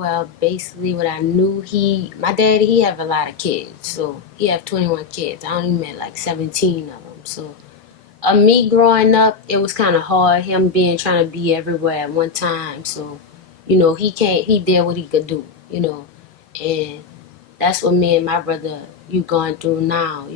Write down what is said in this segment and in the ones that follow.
Well, basically what I knew, my daddy, he have a lot of kids. So he have 21 kids. I only met like 17 of them. So me growing up, it was kind of hard, him being trying to be everywhere at one time. So, he did what he could do, and that's what me and my brother, you going through now,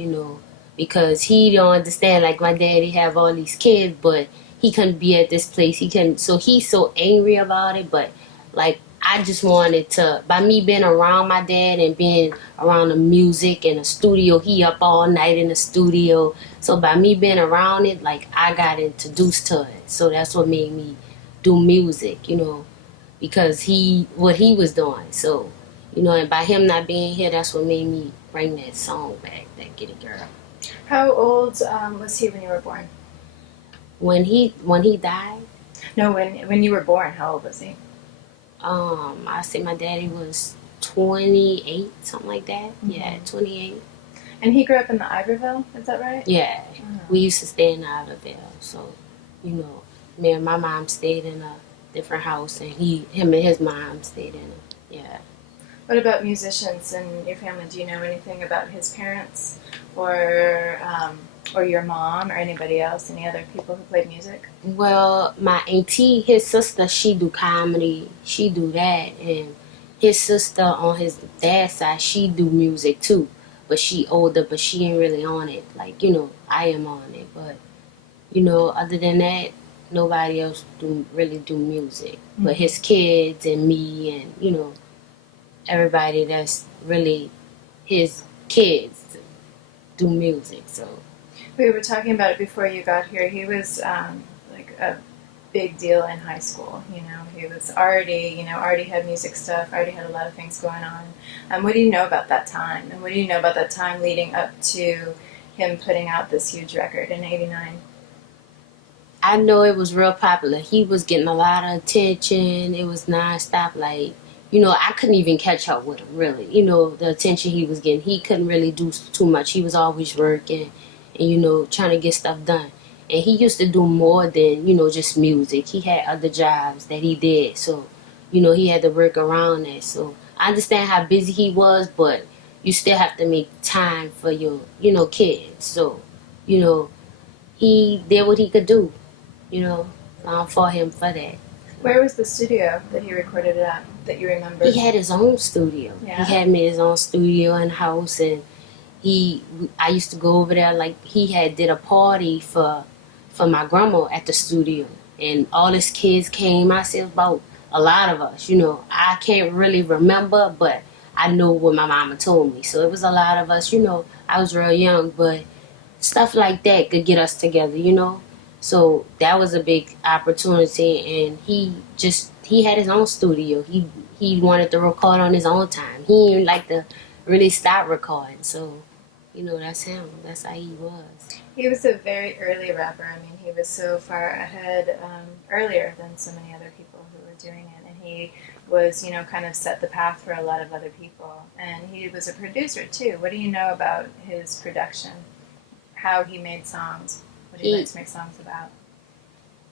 because he don't understand, like my daddy have all these kids, but he couldn't be at this place. He couldn't, so he's so angry about it, but like, I just wanted to, by me being around my dad and being around the music and the studio, he up all night in the studio. So by me being around it, like I got introduced to it. So that's what made me do music, because what he was doing. So, and by him not being here, that's what made me bring that song back, that Get It Girl. How old was he when you were born? When he died? No, when you were born, how old was he? I say my daddy was 28, something like that. Mm-hmm. Yeah, 28. And he grew up in the Iberville, is that right? Yeah, we used to stay in the Iberville. So, me and my mom stayed in a different house, and him and his mom stayed in it. Yeah. What about musicians in your family? Do you know anything about his parents, or your mom, or anybody else? Any other people who played music? Well, my auntie, his sister, she do comedy. She do that, and his sister on his dad's side, she do music too. But she older, but she ain't really on it. Like, I am on it. But, other than that, nobody else really do music. Mm-hmm. But his kids and me and, everybody that's really his kids do music. So we were talking about it before you got here. He was like a big deal in high school. He was already had music stuff, already had a lot of things going on. What do you know about that time? And what do you know about that time leading up to him putting out this huge record in '89? I know it was real popular. He was getting a lot of attention. It was nonstop. Like, I couldn't even catch up with him, really. The attention he was getting. He couldn't really do too much. He was always working and, trying to get stuff done. And he used to do more than, just music. He had other jobs that he did. So, he had to work around that. So, I understand how busy he was, but you still have to make time for your, kids. So, he did what he could do, for him for that. Where was the studio that he recorded it at, that you remember? He had his own studio. Yeah. He had made his own studio and house, and I used to go over there, like, he had did a party for my grandma at the studio, and all his kids came. I said about a lot of us, I can't really remember, but I know what my mama told me. So it was a lot of us, I was real young, but stuff like that could get us together, So that was a big opportunity, and he had his own studio. He wanted to record on his own time. He didn't like to really stop recording. So, that's him. That's how he was. He was a very early rapper. I mean, he was so far ahead, earlier than so many other people who were doing it. And he was, kind of set the path for a lot of other people. And he was a producer, too. What do you know about his production? How he made songs? What do you like to make songs about?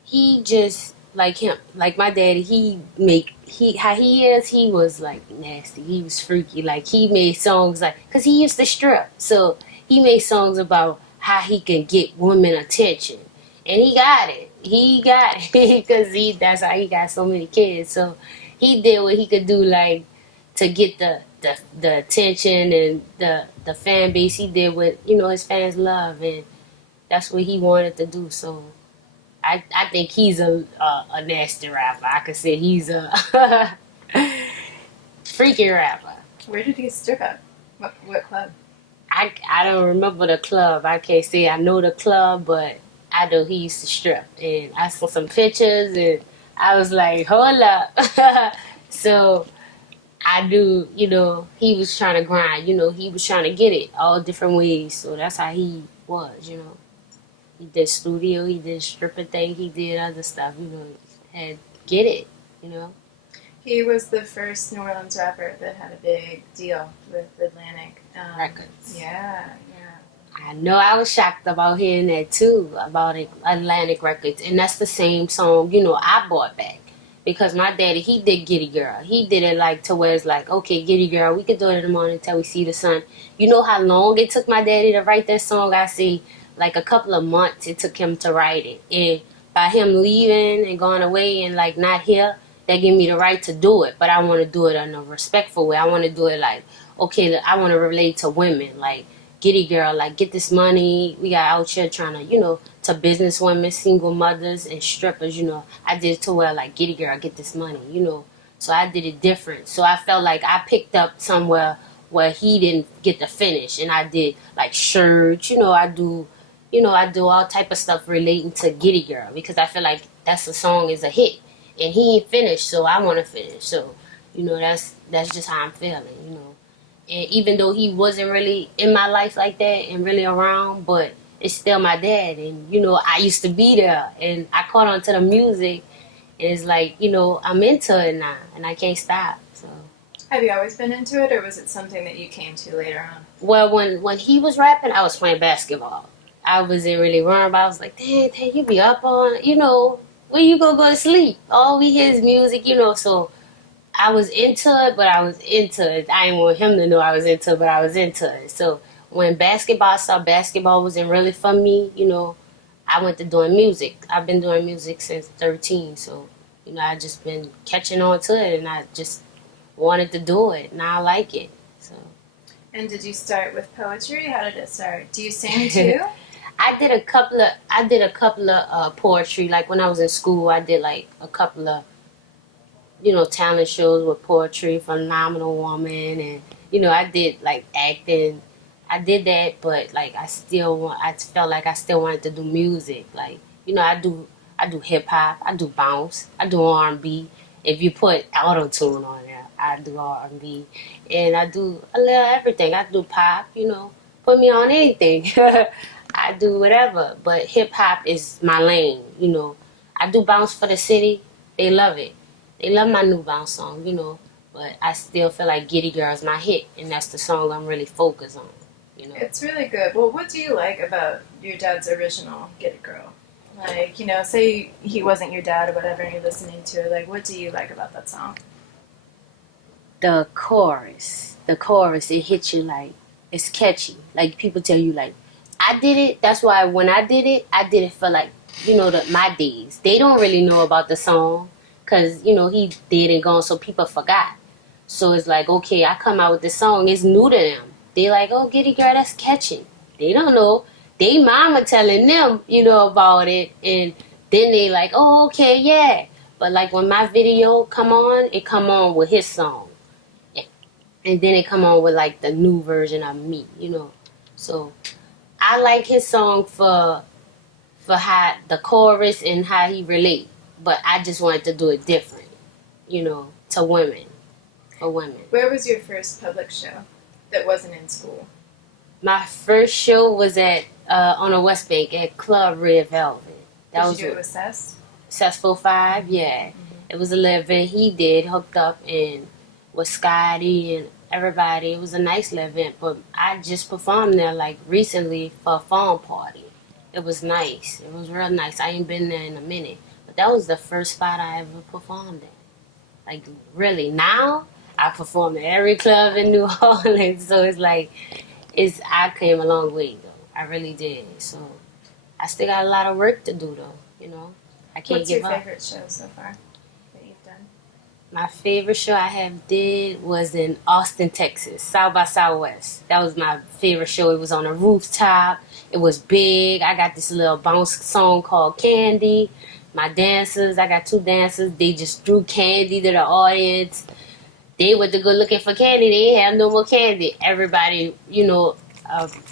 He just, like him, like my daddy, how he is, he was like nasty. He was freaky. Like, he made songs like, because he used to strip. So he made songs about how he can get women attention. And he got it. Because that's how he got so many kids. So he did what he could do, like, to get the attention and the fan base. He did what, his fans love. And that's what he wanted to do. So I think he's a nasty rapper. I could say he's a freaky rapper. Where did he strip at? What club? I don't remember the club. I can't say I know the club, but I know he used to strip. And I saw some pictures, and I was like, hold up. So I knew, he was trying to grind. He was trying to get it all different ways. So that's how he was, He did studio, he did stripping thing, he did other stuff, had get it, He was the first New Orleans rapper that had a big deal with Atlantic Records. Yeah. I know, I was shocked about hearing that too, about Atlantic Records. And that's the same song, I bought back. because my daddy, he did Giddy Girl. He did it like to where it's like, okay, Giddy Girl, we could do it in the morning until we see the sun. You know how long it took my daddy to write that song? I see like a couple of months it took him to write it. And by him leaving and going away and like not here, that gave me the right to do it. But I want to do it in a respectful way. I want to do it like, okay, I want to relate to women. Like, Giddy Girl, like, get this money. We got out here trying to, to business women, single mothers, and strippers, I did it to where, like, Giddy Girl, get this money. So I did it different. So I felt like I picked up somewhere where he didn't get to finish. And I did, like, shirts, I do all type of stuff relating to Giddy Girl because I feel like that's a song is a hit. And he ain't finished, so I want to finish. So, that's just how I'm feeling. And even though he wasn't really in my life like that and really around, but it's still my dad. And, I used to be there. And I caught on to the music. And it's like, I'm into it now. And I can't stop. So. Have you always been into it, or was it something that you came to later on? Well, when he was rapping, I was playing basketball. I wasn't really worried about it. I was like, Dad, you be up on, when you go to sleep? All we hear is music, so I was into it, but I was into it. I didn't want him to know I was into it, but I was into it. So when basketball wasn't really for me, I went to doing music. I've been doing music since 13, so, I just been catching on to it, and I just wanted to do it. Now I like it. So. And did you start with poetry? How did it start? Do you sing too? I did a couple of poetry. Like when I was in school, I did like a couple of talent shows with poetry, Phenomenal Woman, and I did like acting. I did that, but like I felt like I still wanted to do music. Like I do hip hop, I do bounce, I do R&B. If you put auto tune on there, I do R&B, and I do a little everything. I do pop, put me on anything. I do whatever, but hip hop is my lane. I do bounce for the city. They love it. They love my new bounce song, but I still feel like Giddy Girl is my hit, and that's the song I'm really focused on, It's really good. Well, what do you like about your dad's original Giddy Girl? Like, say he wasn't your dad or whatever, and you're listening to it, like, what do you like about that song? The chorus, it hits you like, it's catchy. Like, people tell you, like, I did it. That's why when I did it for, like, my days. They don't really know about the song. Because, he dead and gone, so people forgot. So it's like, okay, I come out with this song. It's new to them. They like, oh, Giddy Girl, that's catchy. They don't know. They mama telling them, about it. And then they like, oh, okay, yeah. But like when my video come on, it come on with his song. And then it come on with like the new version of me, So I like his song for how the chorus and how he relate. But I just wanted to do it different, to women, for women. Where was your first public show that wasn't in school? My first show was on the West Bank at Club Red Velvet. Did you do it with Cess? Cess 45, yeah. Mm-hmm. It was a little event he did, hooked up and with Scotty and everybody. It was a nice little event, but I just performed there like recently for a farm party. It was nice. It was real nice. I ain't been there in a minute. That was the first spot I ever performed at. Like, really. Now, I perform at every club in New Orleans. So it's like, I came a long way, though. I really did. So, I still got a lot of work to do, though. I can't give up. What's your favorite show so far that you've done? My favorite show I have did was in Austin, Texas, South by Southwest. That was my favorite show. It was on a rooftop. It was big. I got this little bounce song called Candy. My dancers, I got 2 dancers, they just threw candy to the audience. They went to go looking for candy. They didn't have no more candy. Everybody,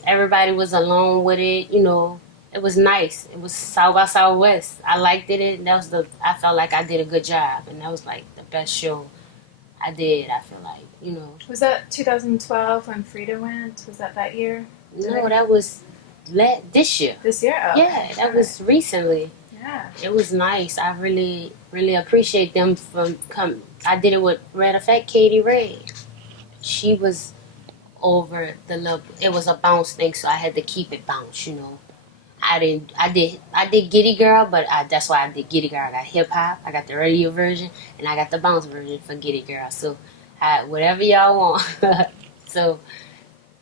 everybody was alone with it. It was nice. It was South by Southwest. I liked it. I felt like I did a good job. And that was like the best show I did, I feel like, Was that 2012 when Frida went? Was that year? No, that was this year. This year? Oh, yeah, okay. That was recently. Yeah. It was nice. I really, really appreciate them from come. I did it with, matter of fact, Katie Ray. She was over the little, it was a bounce thing, so I had to keep it bounce, I did Giddy Girl, but that's why I did Giddy Girl. I got hip hop, I got the radio version, and I got the bounce version for Giddy Girl. So, whatever y'all want. So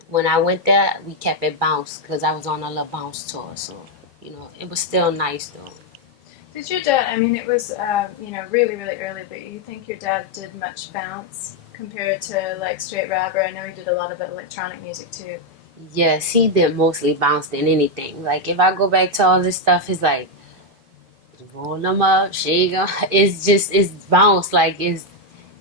when I went there, we kept it bounce because I was on a little bounce tour. So it was still nice though. Did your dad? I mean, it was really really early, but you think your dad did much bounce compared to like straight rap? Or I know he did a lot of electronic music too. Yes, he did mostly bounce than anything. Like if I go back to all this stuff, it's like roll them up, shake them. It's bounce. Like his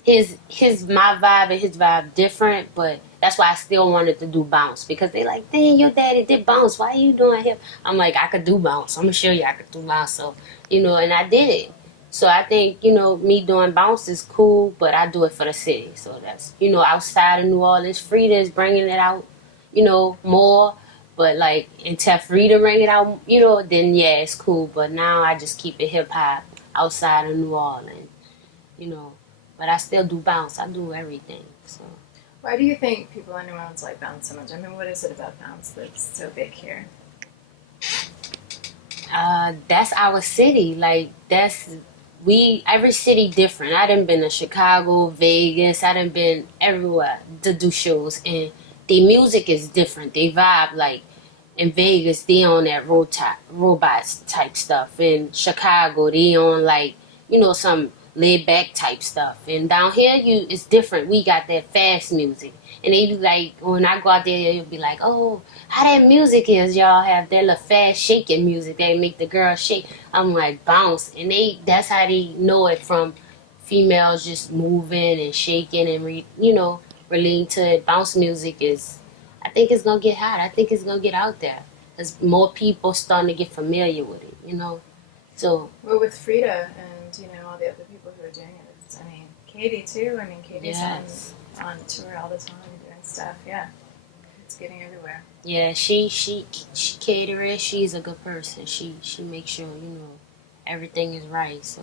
my vibe and his vibe different, but that's why I still wanted to do bounce because they like, dang, your daddy did bounce. Why are you doing hip? I'm like, I could do bounce. I'm gonna show you I could do bounce. So and I did it. So I think me doing bounce is cool, but I do it for the city. So that's outside of New Orleans, Frida is bringing it out, more. But like until Frida bring it out, then yeah, it's cool. But now I just keep it hip hop outside of New Orleans, you know. But I still do bounce. I do everything. So. Why do you think people in New Orleans like bounce so much? I mean, what is it about bounce that's so big here? That's our city. Like every city different. I done been to Chicago, Vegas. I done been everywhere to do shows, and the music is different. They vibe like in Vegas. They on that robots type stuff. In Chicago, they on like some laid back type stuff. And down here, it's different. We got that fast music, and they be like when I go out there, they'll be like, oh, how that music is. Y'all have that little fast shaking music that make the girl shake. I'm like bounce, and that's how they know it from females just moving and shaking and relating to it. Bounce music is, I think it's gonna get hot. I think it's gonna get out there as more people starting to get familiar with it. So well, with Frida and all the other people who are doing it, I mean, Katie too. I mean, Katie's yes. on tour all the time doing stuff. Yeah, it's getting everywhere. Yeah, she caterers. She's a good person. She makes sure everything is right. So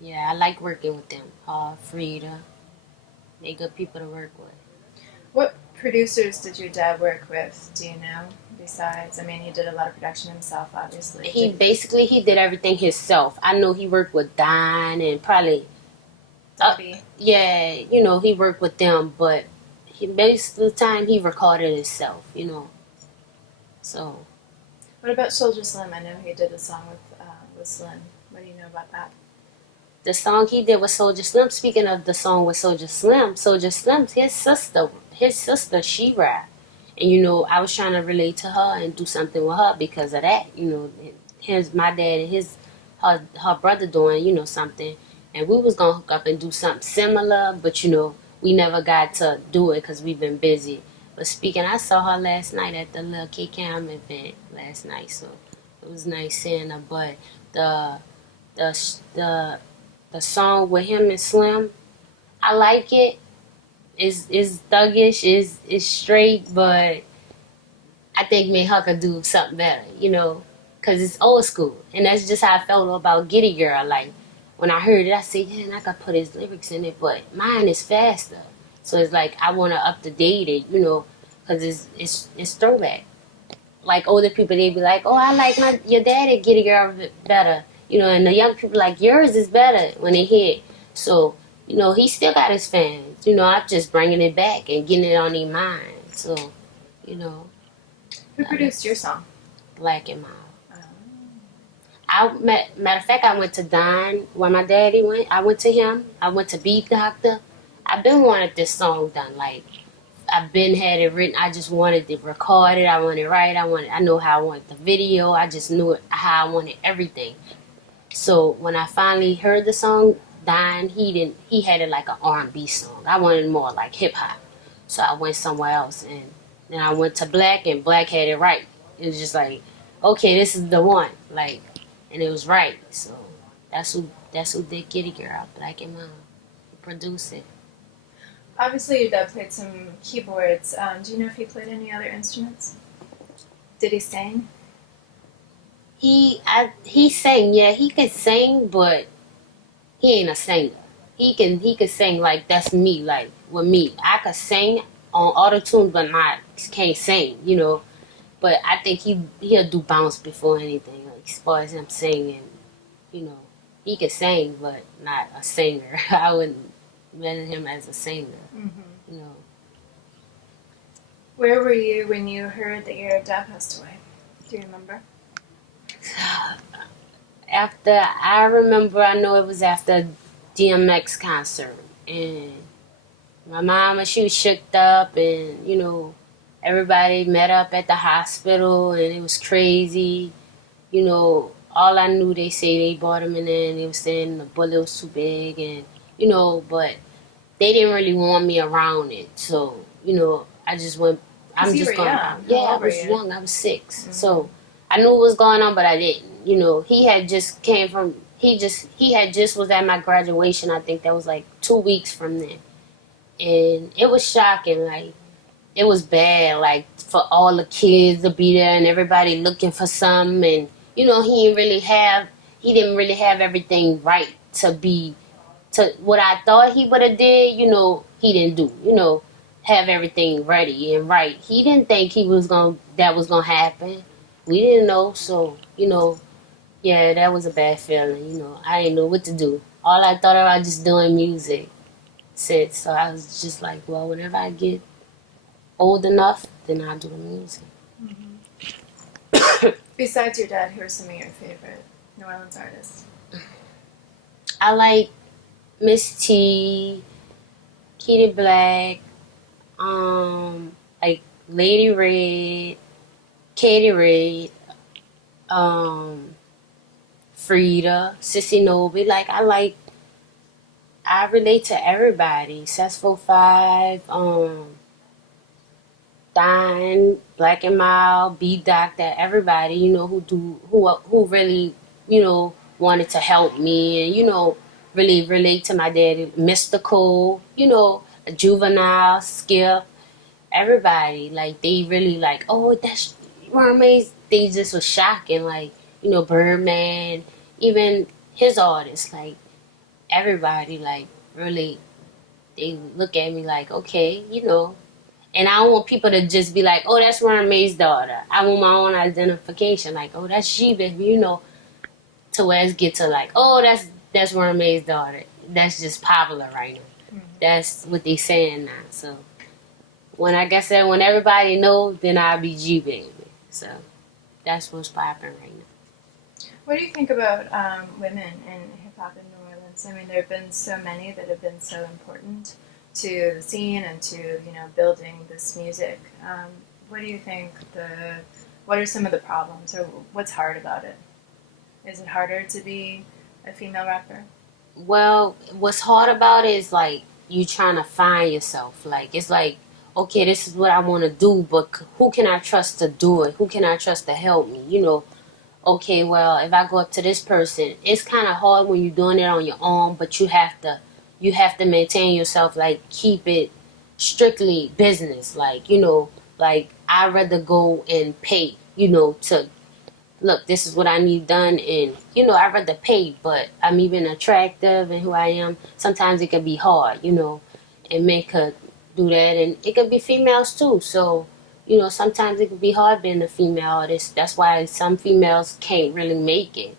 yeah, I like working with them. Frida, they good people to work with. What producers did your dad work with? Do you know? Besides, I mean, he did a lot of production himself, obviously. He did everything himself. I know he worked with Don and probably yeah, he worked with them, but most of the time he recorded himself, So. What about Soulja Slim? I know he did a song with Slim. What do you know about that? The song he did with Soulja Slim. Speaking of the song with Soulja Slim's his sister, she rap. And I was trying to relate to her and do something with her because of that. My dad and her brother doing something, and we was gonna hook up and do something similar, but we never got to do it because we've been busy. But speaking, I saw her last night at the little K-Cam event last night, so it was nice seeing her. But the song with him and Slim, I like it. It's thuggish, it's straight, but I think me and her could do something better, because it's old school. And that's just how I felt about Giddy Girl. Like, when I heard it, I said, yeah, I could put his lyrics in it, but mine is faster. So it's like, I want to up to date it, because it's throwback. Like, older people, they be like, oh, I like your daddy Giddy Girl better. And the young people like, yours is better when they hear it. So, he still got his fans. I'm just bringing it back and getting it on their mind. So, Who produced your song? BlaqnMild. Matter of fact, I went to Don where my daddy went. I went to him. I went to Beat Doctor. I've been wanting this song done. Like, I've been had it written. I just wanted to record it. I wanted it right. I know how I wanted the video. I just knew how I wanted everything. So when I finally heard the song, Don, he had it like an R&B song. I wanted more like hip hop. So I went somewhere else, and then I went to Black, and Black had it right. It was just like, okay, this is the one. Like, and it was right. So that's who did Giddy Girl, BlaqnMild. He produced it. Obviously, your dad played some keyboards. Do you know if he played any other instruments? Did he sing? He sang. Yeah, he could sing, but he ain't a singer. He could sing like that's me. Like with me, I could sing on auto tune, but can't sing. But I think he'll do bounce before anything. Like as far as him singing, you know, he could sing, but not a singer. I wouldn't imagine him as a singer. Mm-hmm. You know. Where were you when you heard that your dad passed away? Do you remember? After I remember, I know it was after DMX concert, and my mama, she was shook up, and everybody met up at the hospital, and it was crazy. All I knew, they say they brought him in there, and they was saying the bullet was too big, and but they didn't really want me around it, so I just went. I'm you just were going. young. Yeah, How I old were was you? young. I was 6, Mm-hmm. so I knew what was going on, but I didn't. He had just came from. He had just was at my graduation. I think that was like 2 weeks from then, and it was shocking. Like it was bad. Like for all the kids to be there and everybody looking for something, and he didn't really have everything right to be to what I thought he would have did, he didn't do. Have everything ready and right. He didn't think that was gonna happen. We didn't know, so yeah, that was a bad feeling. I didn't know what to do. All I thought about just doing music. So I was just like, well, whenever I get old enough, then I'll do the music. Mm-hmm. Besides your dad, who are some of your favorite New Orleans artists? I like Miss T, Kitty Black, like Lady Red, Katie Red, Frida, Sissy Noble. I relate to everybody. Successful Five, Dine, BlaqnMild, B Doctor, everybody, who really, wanted to help me and, really relate to my daddy. Mystical, Juvenile, Skip, everybody. Like they really like, oh, that's mermaids. They just was shocking. Like, Birdman, even his artists, like everybody, like really, they look at me like, okay, And I don't want people to just be like, oh, that's Mermaid's daughter. I want my own identification, like, oh, that's she, baby, to where it get to like, oh, that's Mermaid's daughter. That's just popular right now. Mm-hmm. That's what they saying now. So when when everybody knows, then I'll be G baby. So that's what's popping right now. What do you think about women in hip hop in New Orleans? I mean, there have been so many that have been so important to the scene and to building this music. What do you think what are some of the problems, or what's hard about it? Is it harder to be a female rapper? Well, what's hard about it is like you trying to find yourself. Like it's like, okay, this is what I want to do, but who can I trust to do it? Who can I trust to help me? Okay, well, if I go up to this person, it's kind of hard when you're doing it on your own, but you have to maintain yourself, like keep it strictly business, like I'd rather go and pay, to look, this is what I need done, and I'd rather pay, but I'm even attractive and who I am. Sometimes it could be hard, and men could do that, and it could be females too. So sometimes it could be hard being a female artist. That's why some females can't really make it.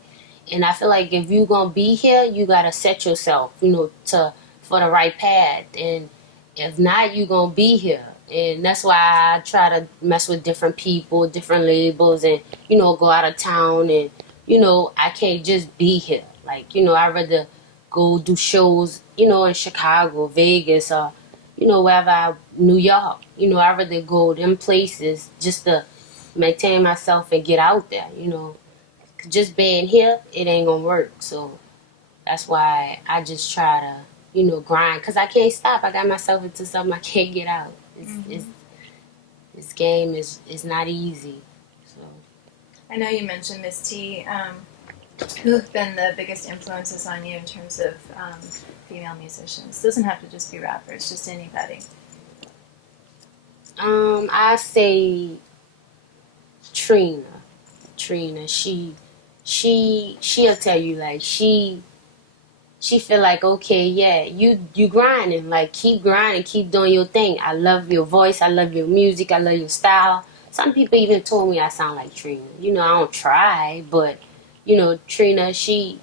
And I feel like if you're gonna be here, you gotta set yourself, for the right path. And if not, you're gonna be here. And that's why I try to mess with different people, different labels, and go out of town. And I can't just be here. Like I'd rather go do shows, in Chicago, Vegas, or wherever, New York. I'd rather go them places just to maintain myself and get out there. Just being here, it ain't gonna work. So that's why I just try to, grind. Because I can't stop. I got myself into something I can't get out. This game is not easy. So I know you mentioned Miss T. Who have been the biggest influences on you in terms of female musicians? It doesn't have to just be rappers, just anybody. I say Trina. She'll tell you, like, she feel like, okay, yeah, you grinding, like keep grinding, keep doing your thing. I love your voice, I love your music, I love your style. some people even told me I sound like Trina. You know, I don't try, but you know, Trina, she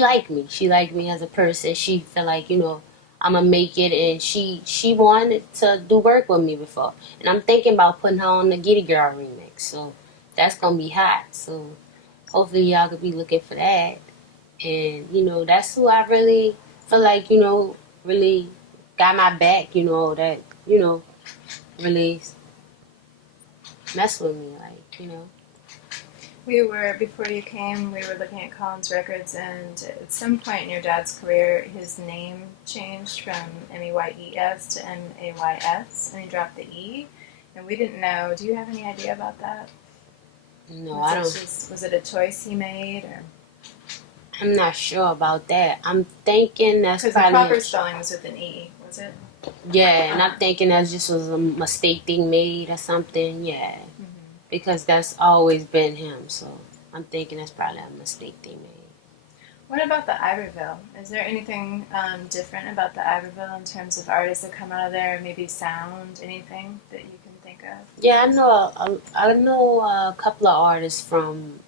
liked me. She liked me as a person. She felt like, you know, I'ma make it, and she wanted to do work with me before. And I'm thinking about putting her on the Giddy Girl remix. So that's gonna be hot. So hopefully y'all could be looking for that. And you know, that's who I really feel like, you know, really got my back. You know, that, you know, really mess with me, like, you know. We were, before you came, we were looking at Colin's records, and at some point in your dad's career, his name changed from MEYES to MAYS, and he dropped the E, and we didn't know. Do you have any idea about that? No, I don't. Was it a choice he made, or? I'm not sure about that. I'm thinking that's Because the probably proper spelling was with an E, was it? yeah, and I'm thinking that just was a mistake they made or something. Yeah, because that's always been him. So I'm thinking that's probably a mistake they made. What about the Iberville? Is there anything different about the Iberville in terms of artists that come out of there, maybe sound, anything that you can think of? Yeah, I know a couple of artists from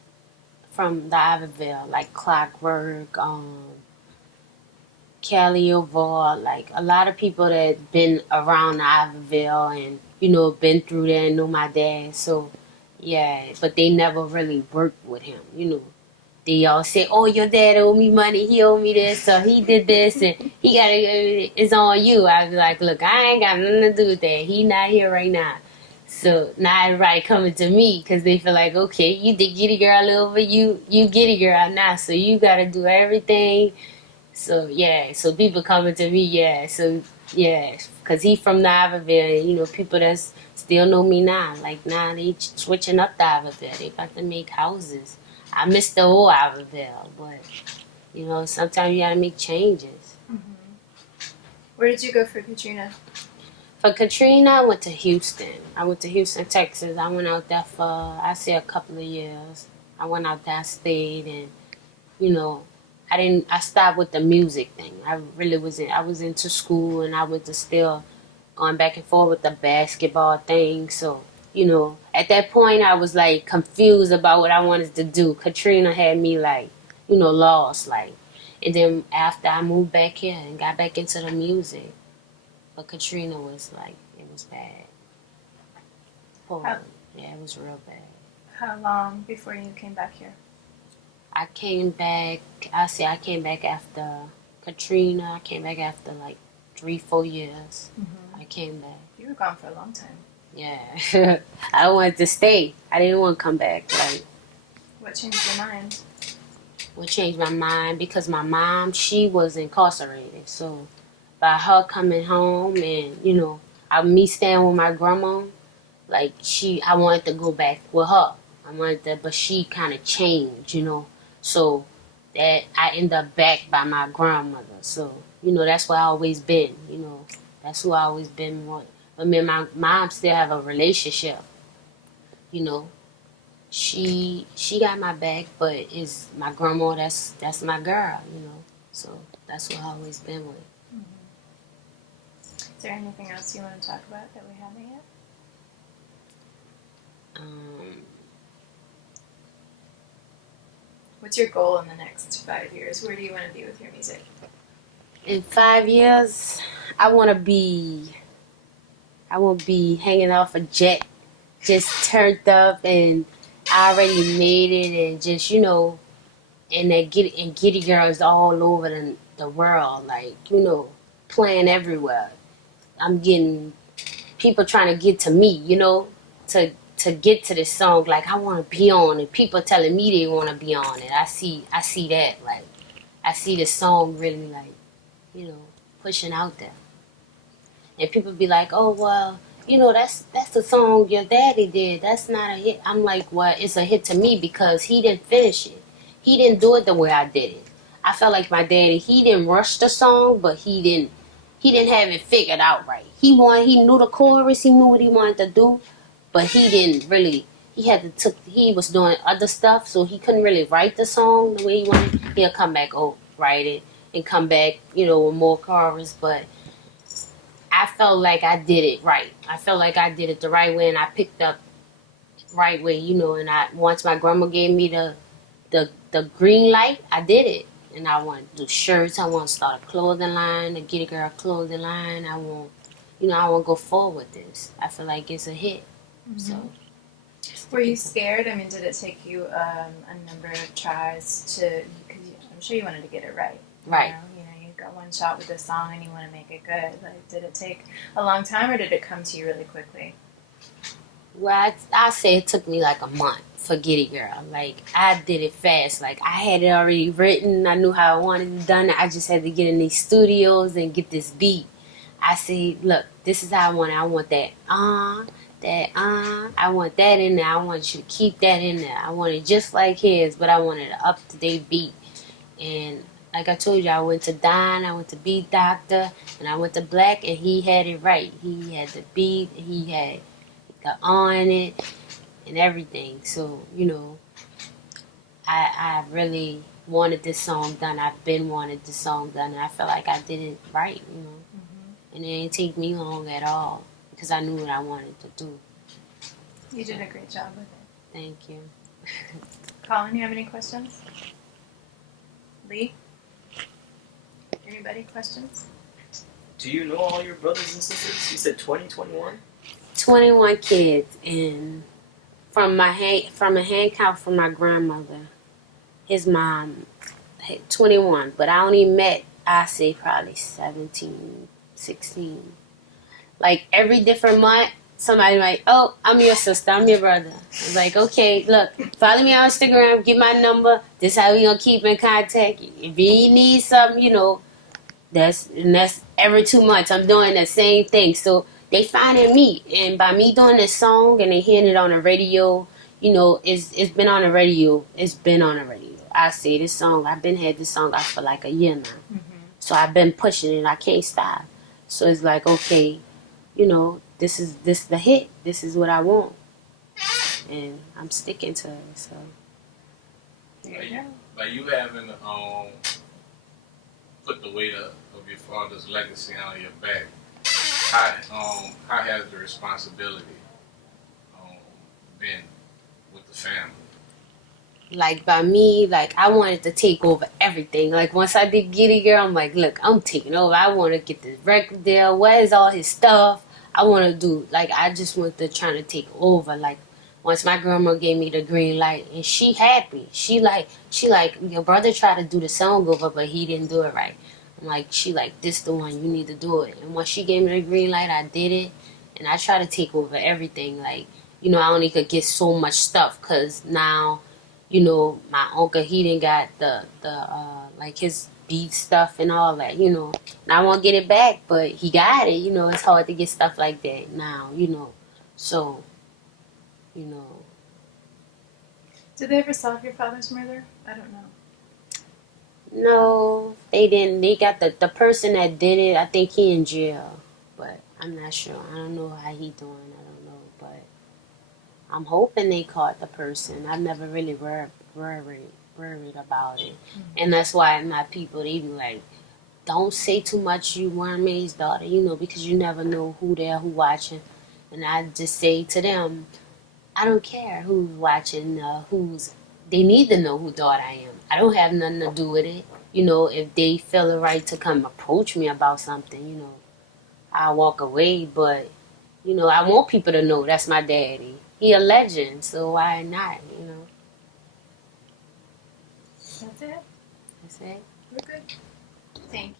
the Iberville, like Clockwork, Kelly Oval, like a lot of people that been around the Iberville and, you know, been through there and know my dad. So yeah, but they never really worked with him, you know. They all say, "Oh, your dad owed me money. He owed me this, so he did this, and he got it's on you." I was like, "Look, I ain't got nothing to do with that. He not here right now." So now everybody coming to me because they feel like, okay, you did Giddy Girl over, you Giddy Girl now, so you gotta do everything. So yeah, so people coming to me, yeah. So yeah, cause he from the Iberville, you know, people that's still know me now. Like now they switching up the Iberville. They about to make houses. I miss the old Iberville, but you know, sometimes you gotta make changes. Where did you go for Katrina? For Katrina, I went to Houston. I went to Houston, Texas. I went out there for, I say, a couple of years. I went out there, I stayed, and you know, I stopped with the music thing. I was into school, and I was just still going back and forth with the basketball thing. So, you know, at that point I was like confused about what I wanted to do. Katrina had me like, you know, lost, like. And then after I moved back here and got back into the music, but Katrina was like, it was bad. Poor, yeah, it was real bad. How long before you came back here? I came back, I came back after Katrina. I came back after like 3-4 years. I came back. You were gone for a long time. Yeah. I wanted to stay. I didn't want to come back. Like, what changed your mind? What changed my mind? Because my mom, she was incarcerated. So by her coming home and, you know, me staying with my grandma, like I wanted to go back with her. But she kind of changed, you know. So that I ended up back by my grandmother. So, you know, that's where I always been, you know. That's who I always been with. But me and my mom still have a relationship, you know. She got my back, but it's my grandma, that's my girl, you know. So that's who I always been with. Is there anything else you want to talk about that we haven't yet? What's your goal in the next 5 years? Where do you want to be with your music? In 5 years, I want to be hanging off a jet, just turned up, and I already made it, and just, you know, and Giddy Girls all over the world, like, you know, playing everywhere. I'm getting people trying to get to me, you know, to get to this song. Like, I want to be on it. People telling me they want to be on it. I see that. Like, I see the song really, like, you know, pushing out there. And people be like, oh, well, you know, that's the song your daddy did. That's not a hit. I'm like, well, it's a hit to me because he didn't finish it. He didn't do it the way I did it. I felt like my daddy, he didn't rush the song, but he didn't have it figured out right. He knew the chorus, he knew what he wanted to do, but he didn't really, he was doing other stuff, so he couldn't really write the song the way he wanted. He'll come back, write it, and come back, you know, with more chorus, but I felt like I did it right. I felt like I did it the right way, and I picked up right way, you know. And once my grandma gave me the green light, I did it. And I want to do shirts. I want to start a clothing line, a Get a Girl clothing line. I want, I want to go forward with this. I feel like it's a hit. So. Were you scared? I mean, did it take you a number of tries to? Because I'm sure you wanted to get it right. Right. You got one shot with this song, and you want to make it good. Like, did it take a long time, or did it come to you really quickly? Well, I say it took me like a month for Get It Girl. Like, I did it fast. Like, I had it already written. I knew how I wanted it done. I just had to get in these studios and get this beat. I said, look, this is how I want it. I want that, I want that in there. I want you to keep that in there. I want it just like his, but I wanted an up-to-date beat. And like I told you, I went to Don, I went to Beat Doctor, and I went to Black, and he had it right. He had the beat, he had the on it, and everything. So, I really wanted this song done. I've been wanted this song done, and I felt like I did it right, And it didn't take me long at all because I knew what I wanted to do. You did a great job with it. Thank you. Colin, you have any questions? Lee? Anybody questions? Do you know all your brothers and sisters? You said 20, 21? 21 kids, and from a hand count from my grandmother, his mom, 21, but I only met, I say probably 17, 16. Like every different month, somebody like, oh, I'm your sister, I'm your brother. I'm like, okay, look, follow me on Instagram, get my number. This how we gonna keep in contact. If you need something, that's every 2 months. I'm doing the same thing. So they finding me, and by me doing this song and they hearing it on the radio, it's been on the radio. It's been on the radio. I say this song. I've been had this song out for like a year now. So I've been pushing it. I can't stop. So it's like, okay, this is the hit. This is what I want, and I'm sticking to it. So. By you having put the weight of your father's legacy on your back, how has the responsibility been with the family? Like by me, like I wanted to take over everything. Like once I did Get It Girl, I'm like, look, I'm taking over. I want to get this record deal. Where's all his stuff? I want to do, like, I just want to trying to take over. Like once my grandma gave me the green light, and she happy. She like, your brother tried to do the song over, but he didn't do it right. I'm like, she like, this the one, you need to do it. And once she gave me the green light, I did it, and I try to take over everything. Like, I only could get so much stuff, because now, my uncle, he didn't got the like his beat stuff and all that, And I want to get it back, but he got it, It's hard to get stuff like that now, So, Did they ever solve your father's murder? I don't know. No, they didn't. They got the person that did it. I think he in jail, but I'm not sure. I don't know how he doing. I don't know, but I'm hoping they caught the person. I've never really worried about it, and that's why my people, they be like, don't say too much. You weren't May's daughter, because you never know who there, who watching, and I just say to them, I don't care who's watching, they need to know who daughter I am. I don't have nothing to do with it. If they feel the right to come approach me about something, I'll walk away. But, I want people to know that's my daddy. He a legend, so why not, That's it? That's it. We're good. Thank you.